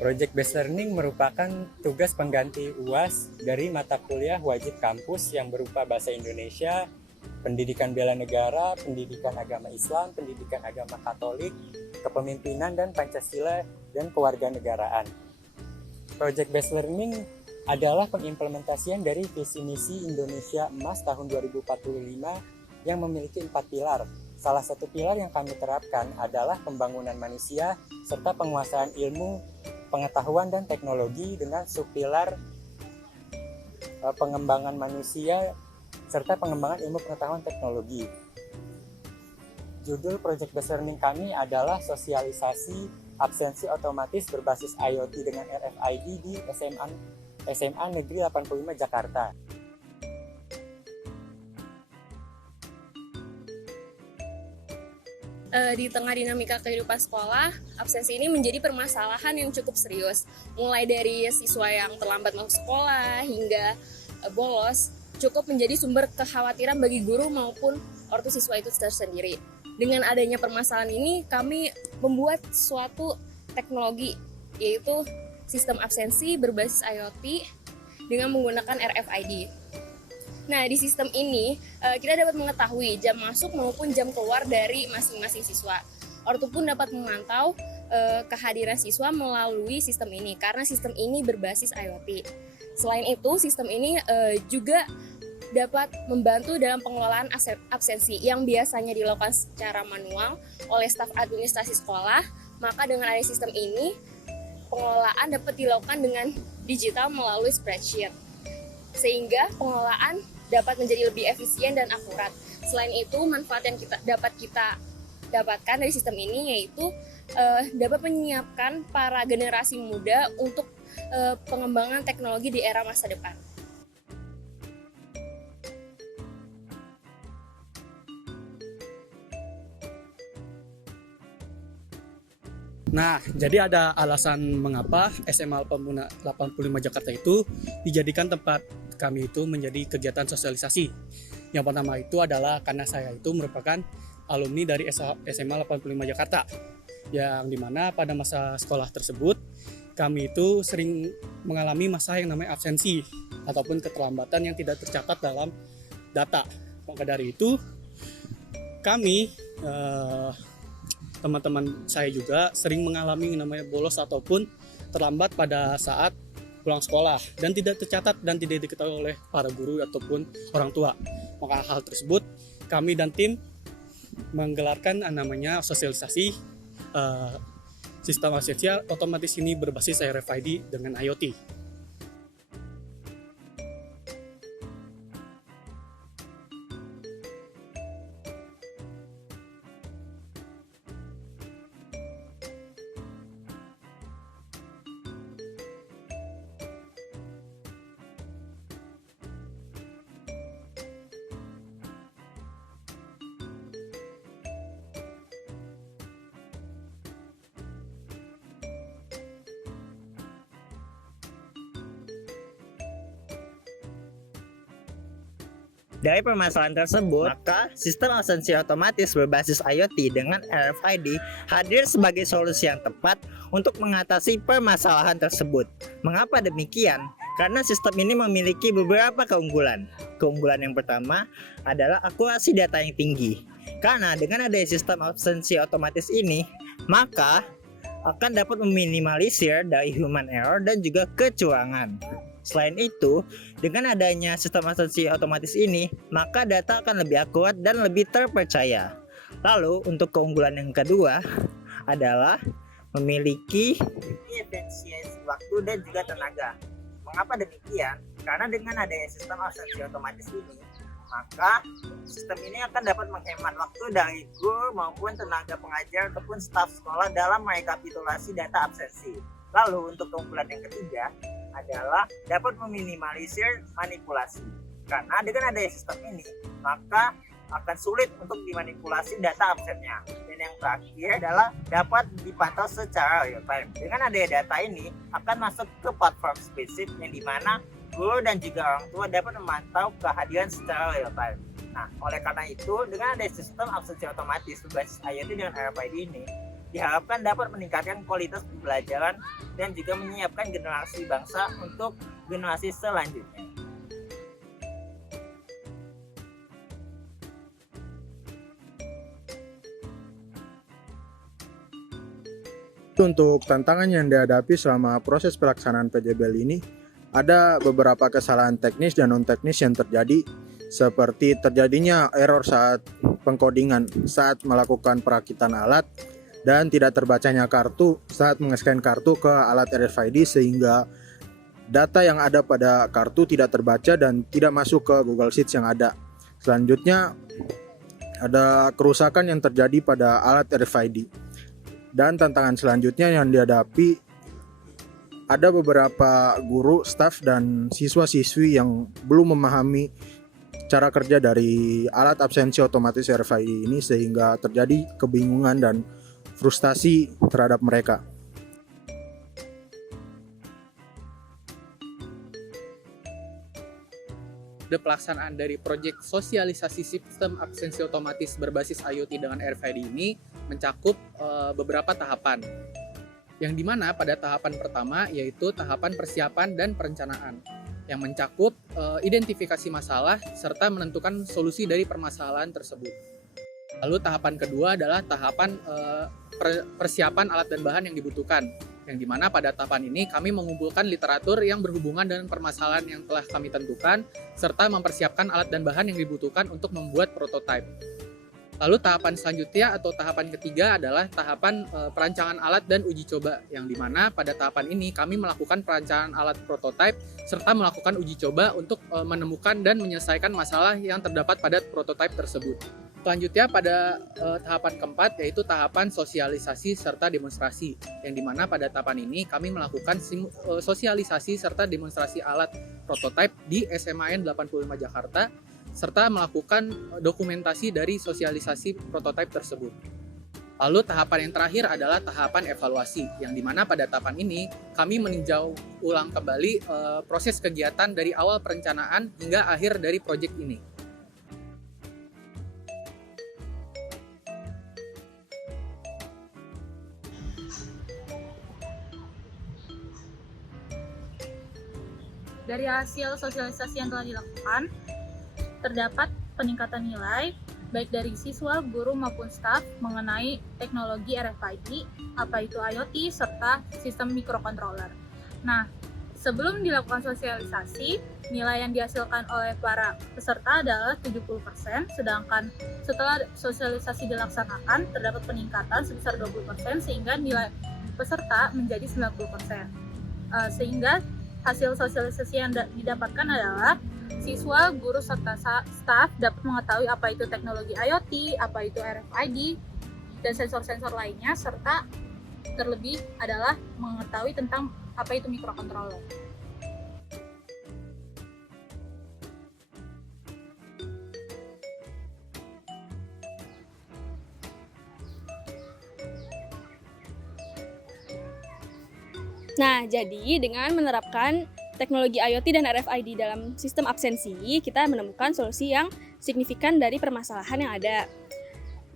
Project Based Learning merupakan tugas pengganti UAS dari mata kuliah wajib kampus yang berupa Bahasa Indonesia, Pendidikan Bela Negara, Pendidikan Agama Islam, Pendidikan Agama Katolik, Kepemimpinan dan Pancasila, dan Kewarganegaraan. Project Based Learning adalah pengimplementasian dari visi misi Indonesia Emas tahun 2045 yang memiliki 4 pilar. Salah satu pilar yang kami terapkan adalah pembangunan manusia serta penguasaan ilmu, pengetahuan dan teknologi dengan subpilar pengembangan manusia serta pengembangan ilmu pengetahuan teknologi. Judul Project Based Learning kami adalah sosialisasi absensi otomatis berbasis IoT dengan RFID di SMA Negeri 85 Jakarta. Di tengah dinamika kehidupan sekolah, absensi ini menjadi permasalahan yang cukup serius. Mulai dari siswa yang terlambat masuk sekolah hingga bolos, cukup menjadi sumber kekhawatiran bagi guru maupun ortu siswa itu tersendiri. Dengan adanya permasalahan ini, kami membuat suatu teknologi, yaitu sistem absensi berbasis IoT dengan menggunakan RFID. Nah, di sistem ini kita dapat mengetahui jam masuk maupun jam keluar dari masing-masing siswa. Ortu pun dapat memantau kehadiran siswa melalui sistem ini karena sistem ini berbasis IoT. Selain itu, sistem ini juga dapat membantu dalam pengelolaan absensi yang biasanya dilakukan secara manual oleh staf administrasi sekolah. Maka dengan adanya sistem ini, pengelolaan dapat dilakukan dengan digital melalui spreadsheet, sehingga pengelolaan dapat menjadi lebih efisien dan akurat. Selain itu, manfaat yang dapat kita dapatkan dari sistem ini yaitu dapat menyiapkan para generasi muda untuk pengembangan teknologi di era masa depan. Nah, jadi ada alasan mengapa SMA 85 Jakarta itu dijadikan tempat kami itu menjadi kegiatan sosialisasi. Yang pertama itu adalah karena saya itu merupakan alumni dari SMA 85 Jakarta, yang dimana pada masa sekolah tersebut kami itu sering mengalami masa yang namanya absensi ataupun keterlambatan yang tidak tercatat dalam data. Maka dari itu kami teman-teman saya juga sering mengalami yang namanya bolos ataupun terlambat pada saat pulang sekolah dan tidak tercatat dan tidak diketahui oleh para guru ataupun orang tua. Maka hal tersebut kami dan tim menggelarkan namanya sosialisasi sistem absensi otomatis ini berbasis RFID dengan IoT. Dari permasalahan tersebut, maka sistem absensi otomatis berbasis IoT dengan RFID hadir sebagai solusi yang tepat untuk mengatasi permasalahan tersebut. Mengapa demikian? Karena sistem ini memiliki beberapa keunggulan. Keunggulan yang pertama adalah akurasi data yang tinggi. Karena dengan adanya sistem absensi otomatis ini, maka akan dapat meminimalisir dari human error dan juga kecurangan. Selain itu, dengan adanya sistem absensi otomatis ini, maka data akan lebih akurat dan lebih terpercaya. Lalu, untuk keunggulan yang kedua adalah memiliki efisiensi waktu dan juga tenaga. Mengapa demikian? Karena dengan adanya sistem absensi otomatis ini, maka sistem ini akan dapat menghemat waktu dari guru maupun tenaga pengajar ataupun staf sekolah dalam merekapitulasi data absensi. Lalu untuk keunggulan yang ketiga adalah dapat meminimalisir manipulasi. Karena dengan adanya sistem ini, maka akan sulit untuk dimanipulasi data absennya. Dan yang terakhir adalah dapat dipantau secara real time. Dengan adanya data ini akan masuk ke platform spesifik yang dimana guru dan juga orang tua dapat memantau kehadiran secara real time. Nah, oleh karena itu, dengan adanya sistem absensi otomatis berbasis IoT dengan RFID ini, diharapkan dapat meningkatkan kualitas pembelajaran dan juga menyiapkan generasi bangsa untuk generasi selanjutnya. Untuk tantangan yang dihadapi selama proses pelaksanaan PJBL ini, ada beberapa kesalahan teknis dan non-teknis yang terjadi, seperti terjadinya error saat pengkodingan saat melakukan perakitan alat, dan tidak terbacanya kartu saat mengeskan kartu ke alat RFID, sehingga data yang ada pada kartu tidak terbaca dan tidak masuk ke Google Sheets yang ada. Selanjutnya, ada kerusakan yang terjadi pada alat RFID. Dan tantangan selanjutnya yang dihadapi, ada beberapa guru, staf, dan siswa-siswi yang belum memahami cara kerja dari alat absensi otomatis RFID ini, sehingga terjadi kebingungan dan frustasi terhadap mereka. Pelaksanaan dari proyek sosialisasi sistem absensi otomatis berbasis IoT dengan RFID ini mencakup beberapa tahapan, yang dimana pada tahapan pertama yaitu tahapan persiapan dan perencanaan, yang mencakup identifikasi masalah serta menentukan solusi dari permasalahan tersebut. Lalu tahapan kedua adalah tahapan persiapan alat dan bahan yang dibutuhkan, yang dimana pada tahapan ini kami mengumpulkan literatur yang berhubungan dengan permasalahan yang telah kami tentukan, serta mempersiapkan alat dan bahan yang dibutuhkan untuk membuat prototipe. Lalu tahapan selanjutnya atau tahapan ketiga adalah tahapan perancangan alat dan uji coba, yang dimana pada tahapan ini kami melakukan perancangan alat prototipe serta melakukan uji coba untuk menemukan dan menyelesaikan masalah yang terdapat pada prototipe tersebut. Selanjutnya pada tahapan keempat yaitu tahapan sosialisasi serta demonstrasi, yang dimana pada tahapan ini kami melakukan sosialisasi serta demonstrasi alat prototipe di SMAN 85 Jakarta serta melakukan dokumentasi dari sosialisasi prototipe tersebut. Lalu tahapan yang terakhir adalah tahapan evaluasi, yang dimana pada tahapan ini kami meninjau ulang kembali proses kegiatan dari awal perencanaan hingga akhir dari proyek ini. Dari hasil sosialisasi yang telah dilakukan, terdapat peningkatan nilai baik dari siswa, guru maupun staf mengenai teknologi RFID, apa itu IoT, serta sistem microcontroller. Nah, sebelum dilakukan sosialisasi, nilai yang dihasilkan oleh para peserta adalah 70%, sedangkan setelah sosialisasi dilaksanakan, terdapat peningkatan sebesar 20%, sehingga nilai peserta menjadi 90%. Sehingga hasil sosialisasi yang didapatkan adalah siswa, guru, serta staf dapat mengetahui apa itu teknologi IoT, apa itu RFID, dan sensor-sensor lainnya, serta terlebih adalah mengetahui tentang apa itu microcontroller. Nah, jadi dengan menerapkan teknologi IoT dan RFID dalam sistem absensi, kita menemukan solusi yang signifikan dari permasalahan yang ada.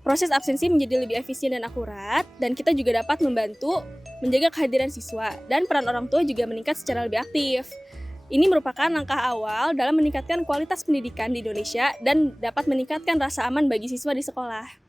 Proses absensi menjadi lebih efisien dan akurat, dan kita juga dapat membantu menjaga kehadiran siswa, dan peran orang tua juga meningkat secara lebih aktif. Ini merupakan langkah awal dalam meningkatkan kualitas pendidikan di Indonesia dan dapat meningkatkan rasa aman bagi siswa di sekolah.